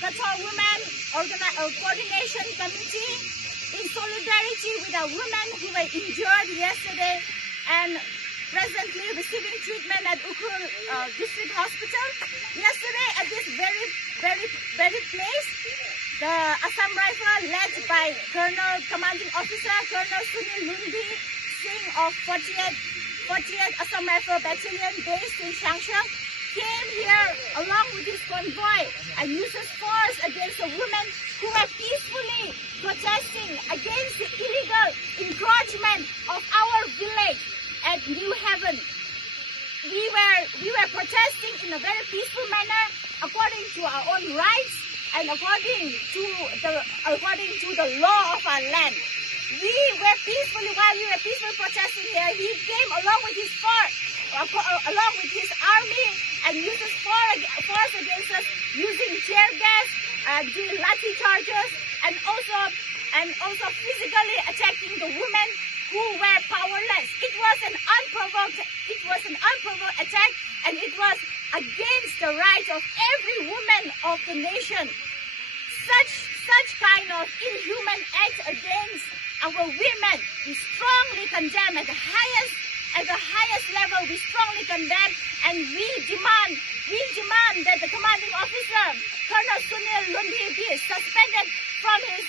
Qatar Women Coordination Committee, in solidarity with our women who were injured yesterday and presently receiving treatment at Ukhrul District Hospital. Yesterday at this very place, the Assam Riffles led by Commanding Officer Colonel Sunil Singh of 48th Assam Riffles Battalion based in Changsha came here along with his convoy and uses force against the women who were peacefully protesting against the illegal encroachment of our village at New Haven. We were protesting in a very peaceful manner according to our own rights and according to the law of our land. While we were peacefully protesting here, he came along with his army and uses force against us using tear gas, doing lathi charges, and also physically attacking the women who were powerless. It was an unprovoked attack, and it was against the rights of every woman of the nation. Such kind of inhuman act against our women, we strongly condemn at the highest level. We strongly condemn, and we demand that the commanding officer, Colonel Sunil Singh, be suspended from his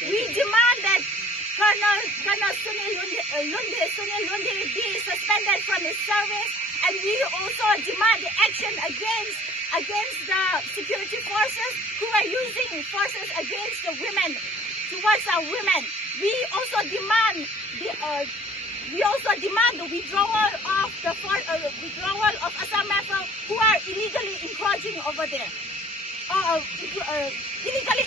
we demand that Colonel Sunil Singh be suspended from his service, and we also demand the action against the security forces who are using forces against the women, towards our women. We also demand the withdrawal of Assam Riffles who are illegally encroaching over there. Illegally